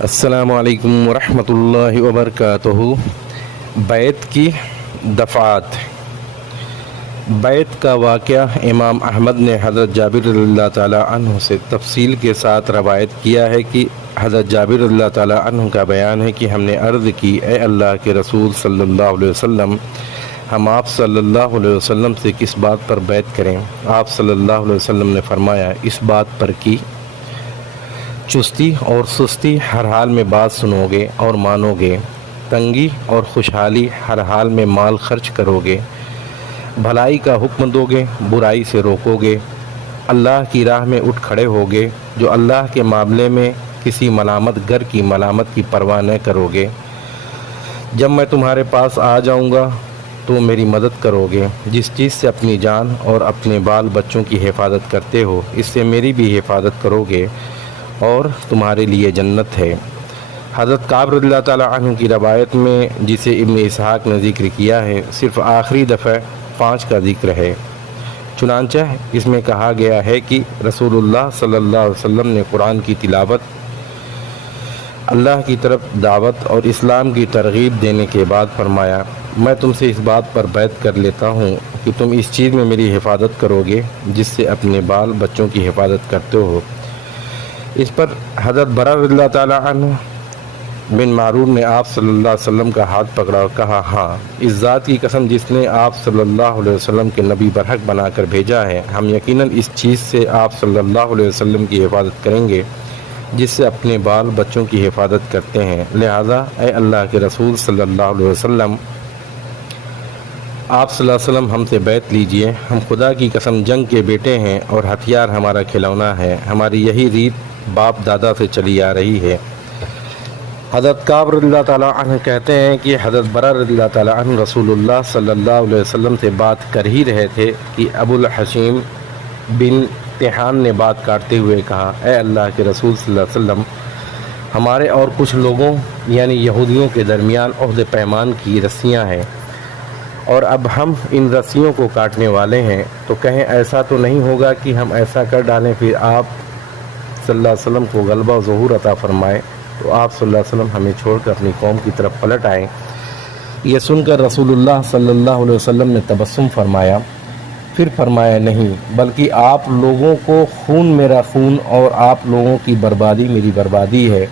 السلام علیکم ورحمۃ اللہ وبرکاتہ۔ بیعت کی دفعات۔ بیعت کا واقعہ امام احمد نے حضرت جابر رضی اللہ تعالیٰ عنہ سے تفصیل کے ساتھ روایت کیا ہے کہ حضرت جابر رضی اللہ تعالیٰ عنہ کا بیان ہے کہ ہم نے عرض کی، اے اللہ کے رسول صلی اللہ علیہ وسلم، ہم آپ صلی اللہ علیہ وسلم سے کس بات پر بیعت کریں؟ آپ صلی اللہ علیہ وسلم نے فرمایا، اس بات پر کہ چستی اور سستی ہر حال میں بات سنو گے اور مانو گے، تنگی اور خوشحالی ہر حال میں مال خرچ کرو گے، بھلائی کا حکم دو گے، برائی سے روکو گے، اللہ کی راہ میں اٹھ کھڑے ہوگے، جو اللہ کے معاملے میں کسی ملامت گر کی ملامت کی پرواہ نہ کرو گے۔ جب میں تمہارے پاس آ جاؤں گا تو میری مدد کرو گے، جس چیز سے اپنی جان اور اپنے بال بچوں کی حفاظت کرتے ہو، اس سے میری بھی حفاظت کرو گے اور تمہارے لیے جنت ہے۔ حضرت کعب رضی اللہ تعالیٰ عنہ کی روایت میں، جسے ابن اسحاق نے ذکر کیا ہے، صرف آخری دفعہ 5 کا ذکر ہے۔ چنانچہ اس میں کہا گیا ہے کہ رسول اللہ صلی اللہ علیہ وسلم نے قرآن کی تلاوت، اللہ کی طرف دعوت اور اسلام کی ترغیب دینے کے بعد فرمایا، میں تم سے اس بات پر بیعت کر لیتا ہوں کہ تم اس چیز میں میری حفاظت کرو گے جس سے اپنے بال بچوں کی حفاظت کرتے ہو۔ اس پر حضرت برا رضی اللہ تعالیٰ عنہ بن معرور نے آپ صلی اللہ علیہ وسلم کا ہاتھ پکڑا اور کہا، ہاں، اس ذات کی قسم جس نے آپ صلی اللہ علیہ وسلم کے نبی برحق بنا کر بھیجا ہے، ہم یقیناً اس چیز سے آپ صلی اللہ علیہ وسلم کی حفاظت کریں گے جس سے اپنے بال بچوں کی حفاظت کرتے ہیں۔ لہذا اے اللہ کے رسول صلی اللہ علیہ وسلم، آپ صلی اللہ علیہ وسلم ہم سے بیعت لیجئے، ہم خدا کی قسم جنگ کے بیٹے ہیں اور ہتھیار ہمارا کھلونا ہے، ہماری یہی ریت باپ دادا سے چلی آ رہی ہے۔ حضرت کعب رضی اللہ تعالیٰ عنہ کہتے ہیں کہ حضرت برا رضی اللہ تعالیٰ عنہ رسول اللہ صلی اللہ علیہ وسلم سے بات کر ہی رہے تھے کہ ابو الحشیم بن تیحان نے بات کاٹتے ہوئے کہا، اے اللہ کے رسول صلی اللہ علیہ وسلم، ہمارے اور کچھ لوگوں یعنی یہودیوں کے درمیان عہد پیمان کی رسیاں ہیں، اور اب ہم ان رسیوں کو کاٹنے والے ہیں، تو کہیں ایسا تو نہیں ہوگا کہ ہم ایسا کر ڈالیں پھر آپ صلی اللہ علیہ وسلم کو غلبہ و ظہور عطا فرمائے تو آپ صلی اللہ علیہ وسلم ہمیں چھوڑ کر اپنی قوم کی طرف پلٹ آئیں۔ یہ سن کر رسول اللہ صلی اللہ علیہ وسلم نے تبسم فرمایا، پھر فرمایا، نہیں، بلکہ آپ لوگوں کو خون میرا خون اور آپ لوگوں کی بربادی میری بربادی ہے۔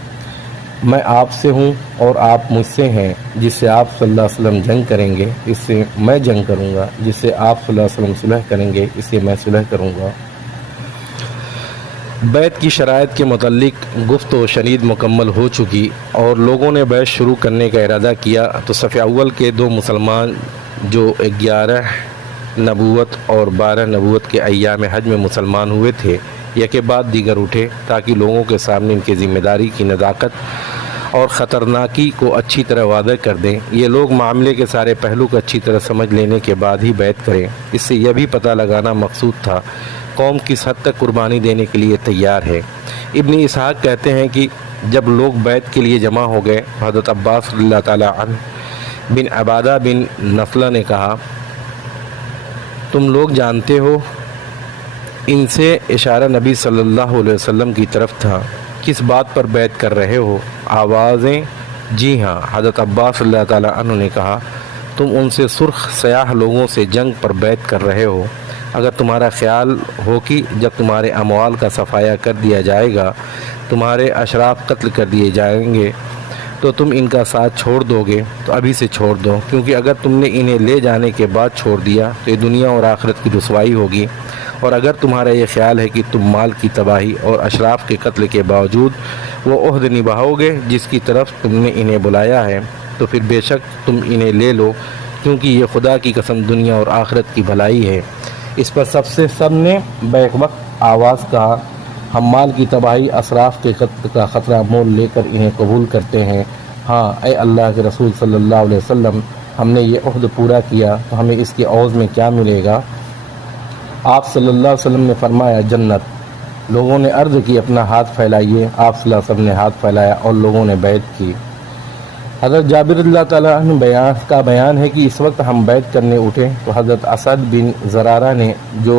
میں آپ سے ہوں اور آپ مجھ سے ہیں، جس سے آپ صلی اللہ علیہ وسلم جنگ کریں گے اس سے میں جنگ کروں گا، جس سے آپ صلی اللہ علیہ وسلم صلح کریں گے اس سے میں صلح کروں گا۔ بیعت کی شرائط کے متعلق گفت و شنید مکمل ہو چکی اور لوگوں نے بیعت شروع کرنے کا ارادہ کیا تو صف اول کے 2 مسلمان جو 11 نبوت اور 12 نبوت کے ایام حج میں مسلمان ہوئے تھے، یکے بعد دیگر اٹھے تاکہ لوگوں کے سامنے ان کی ذمہ داری کی نزاکت اور خطرناکی کو اچھی طرح واضح کر دیں۔ یہ لوگ معاملے کے سارے پہلو کو اچھی طرح سمجھ لینے کے بعد ہی بیعت کریں۔ اس سے یہ بھی پتہ لگانا مقصود تھا قوم کس حد تک قربانی دینے کے لیے تیار ہے۔ ابن اسحاق کہتے ہیں کہ جب لوگ بیعت کے لیے جمع ہو گئے، حضرت عباس رضی اللہ تعالیٰ عنہ بن عبادہ بن نفلہ نے کہا، تم لوگ جانتے ہو، ان سے اشارہ نبی صلی اللہ علیہ وسلم کی طرف تھا، کس بات پر بیعت کر رہے ہو؟ آوازیں جی ہاں۔ حضرت عباس رضی اللہ تعالیٰ عنہ نے کہا، تم ان سے سرخ سیاہ لوگوں سے جنگ پر بیعت کر رہے ہو۔ اگر تمہارا خیال ہو کہ جب تمہارے اموال کا صفایا کر دیا جائے گا، تمہارے اشراف قتل کر دیے جائیں گے تو تم ان کا ساتھ چھوڑ دو گے، تو ابھی سے چھوڑ دو، کیونکہ اگر تم نے انہیں لے جانے کے بعد چھوڑ دیا تو یہ دنیا اور آخرت کی رسوائی ہوگی، اور اگر تمہارا یہ خیال ہے کہ تم مال کی تباہی اور اشراف کے قتل کے باوجود وہ عہد نبھاؤ گے جس کی طرف تم نے انہیں بلایا ہے، تو پھر بے شک تم انہیں لے لو، کیونکہ یہ خدا کی قسم دنیا اور آخرت کی بھلائی ہے۔ اس پر سب نے بیک وقت آواز کہا، ہم مال کی تباہی، اشراف کے قتل کا خطرہ مول لے کر انہیں قبول کرتے ہیں۔ ہاں اے اللہ کے رسول صلی اللہ علیہ وسلم، ہم نے یہ عہد پورا کیا تو ہمیں اس کے عوض میں کیا ملے گا؟ آپ صلی اللہ علیہ وسلم نے فرمایا، جنت۔ لوگوں نے عرض کی، اپنا ہاتھ پھیلائیے۔ آپ صلی اللہ علیہ وسلم نے ہاتھ پھیلایا اور لوگوں نے بیعت کی۔ حضرت جابر رضی اللہ تعالیٰ عنہ کا بیان ہے کہ اس وقت ہم بیعت کرنے اٹھے تو حضرت اسد بن زرارہ نے، جو